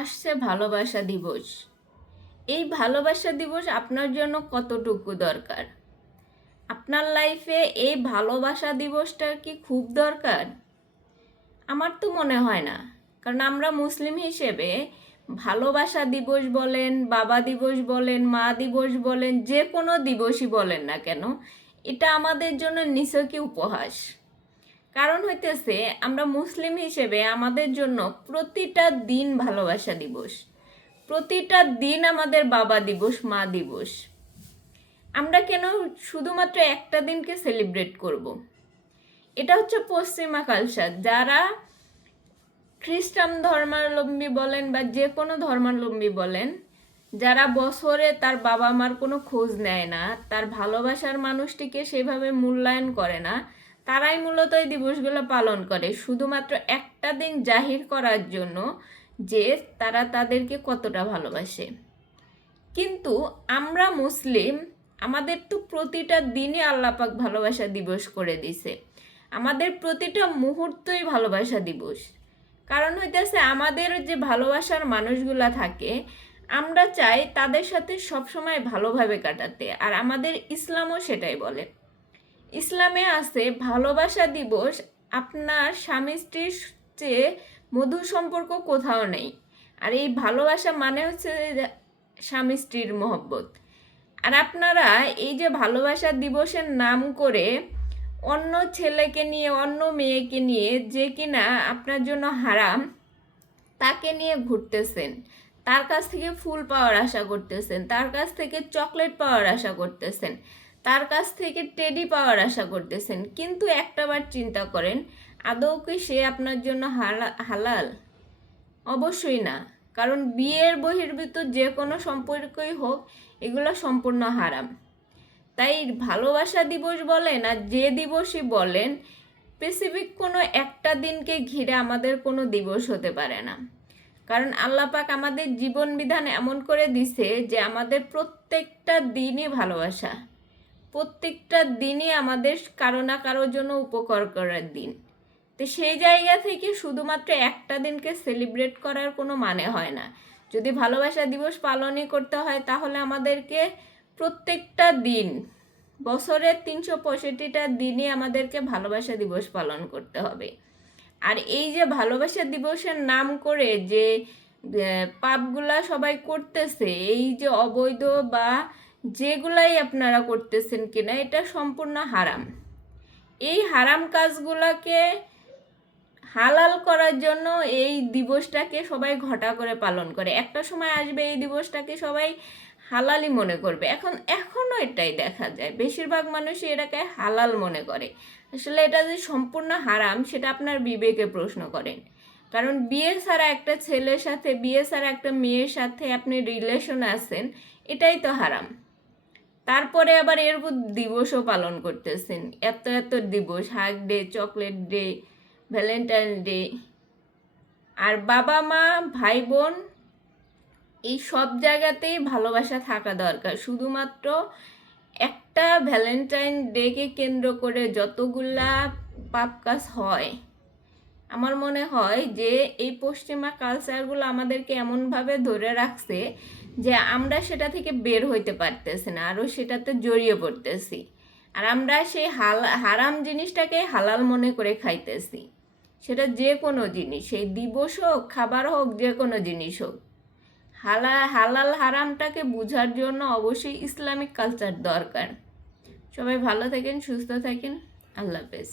আসছে ভালোবাসা দিবস। এই ভালোবাসা দিবস আপনার জন্য কতটুকু দরকার? আপনার লাইফে এই ভালোবাসা দিবসটা কি খুব দরকার? আমার তো মনে হয় না। কারণ আমরা মুসলিম হিসেবে ভালোবাসা দিবস বলেন, বাবা দিবস বলেন, মা দিবস বলেন, যে কোনো দিবসই বলেন না কেন, এটা আমাদের জন্য নিছকই উপহাস। কারণ হইতেছে আমরা মুসলিম হিসেবে আমাদের জন্য প্রতিটা দিন ভালোবাসা দিবস, প্রতিটা দিন আমাদের বাবা দিবস, মা দিবস। আমরা কেন শুধুমাত্র একটা দিনকে সেলিব্রেট করব? এটা হচ্ছে পশ্চিমা কালচার। যারা খ্রিস্টান ধর্মাবলম্বী বলেন বা যে কোনো ধর্মাবলম্বী বলেন, যারা বছরে তার বাবা মার কোনো খোঁজ নেয় না, তার ভালোবাসার মানুষটিকে সেভাবে মূল্যায়ন করে না, তারাই মূলত এই দিবসগুলো পালন করে শুধুমাত্র একটা দিন জাহির করার জন্য যে তারা তাদেরকে কতটা ভালোবাসে। কিন্তু আমরা মুসলিম, আমাদের তো প্রতিটা দিনই আল্লাপাক ভালোবাসা দিবস করে দিছে। আমাদের প্রতিটা মুহূর্তই ভালোবাসা দিবস। কারণ হইতেছে আমাদের যে ভালোবাসার মানুষগুলা থাকে, আমরা চাই তাদের সাথে সবসময় ভালোভাবে কাটাতে। আর আমাদের ইসলামও সেটাই বলে। ইসলামে আছে ভালোবাসা দিবস, আপনার স্বামী স্ত্রীর চেয়ে মধুর সম্পর্ক কোথাও নেই। আর এই ভালোবাসা মানে হচ্ছে স্বামী স্ত্রীর মহব্বত। আর আপনারা এই যে ভালোবাসা দিবসের নাম করে অন্য ছেলেকে নিয়ে, অন্য মেয়েকে নিয়ে, যে কিনা আপনার জন্য হারাম, তাকে নিয়ে ঘুরতেছেন, তার কাছ থেকে ফুল পাওয়ার আশা করতেছেন, তার কাছ থেকে চকলেট পাওয়ার আশা করতেছেন, তার কাছ থেকে টেডি পাওয়ার আশা করতেছেন। কিন্তু একটাবার চিন্তা করেন, আদৌ কি সে আপনার জন্য হালাল? অবশ্যই না। কারণ বিয়ের বহির্ভূত যে কোনো সম্পর্কই হোক, এগুলো সম্পূর্ণ হারাম। তাই ভালোবাসা দিবস বলেন আর যে দিবসই বলেন, স্পেসিফিক কোনো একটা দিনকে ঘিরে আমাদের কোনো দিবস হতে পারে না। কারণ আল্লাহ পাক আমাদের জীবন বিধান এমন করে দিছে যে আমাদের প্রত্যেকটা দিনই ভালোবাসা, প্রত্যেকটা দিনই আমাদের কারো না কারোর জন্য উপকার করার দিন। তো সেই জায়গা থেকে শুধুমাত্র একটা দিনকে সেলিব্রেট করার কোনো মানে হয় না। যদি ভালোবাসা দিবস পালনই করতে হয়, তাহলে আমাদেরকে প্রত্যেকটা দিন, বছরের 365টা দিনই আমাদেরকে ভালোবাসা দিবস পালন করতে হবে। আর এই যে ভালোবাসা দিবসের নাম করে যে পাপগুলা সবাই করতেছে, এই যে অবৈধ বা যেগুলাই আপনারা করতেছেন কিনা, এটা সম্পূর্ণ হারাম। এই হারাম কাজগুলাকে হালাল করার জন্য এই দিবসটাকে সবাই ঘটা করে পালন করে। একটা সময় আসবে এই দিবসটাকে সবাই হালালই মনে করবে। এখনও এটাই দেখা যায়, বেশিরভাগ মানুষই এটাকে হালাল মনে করে। আসলে এটা যে সম্পূর্ণ হারাম, সেটা আপনার বিবেকে প্রশ্ন করেন। কারণ বিয়ে ছাড়া একটা ছেলের সাথে, বিয়ে ছাড়া একটা মেয়ের সাথে আপনি রিলেশনে আছেন, এটাই তো হারাম। তারপরে আবার এর উপর দিবসও পালন করতেছেন, এত এত দিবস, hug day, chocolate day, Valentine day. আর বাবা মা, ভাই বোন, এই সব জায়গাতেই ভালোবাসা থাকা দরকার। শুধুমাত্র একটা ভ্যালেন্টাইন ডেকে কেন্দ্র করে যতগুলা পাপ কাজ হয়, আমার মনে হয় যে এই পশ্চিমা কালচারগুলো আমাদেরকে এমনভাবে ধরে রাখছে যে আমরা সেটা থেকে বের হইতে পারতেছি না, আরও সেটাতে জড়িয়ে পড়তেছি। আর আমরা সেই হারাম জিনিসটাকে হালাল মনে করে খাইতেছি। সেটা যে কোনো জিনিস, সেই দিবস হোক, খাবার হোক, যে কোনো জিনিস হোক। হালাল হারামটাকে বোঝার জন্য অবশ্যই ইসলামিক কালচার দরকার। সবাই ভালো থাকেন, সুস্থ থাকেন। আল্লাহ হাফেজ।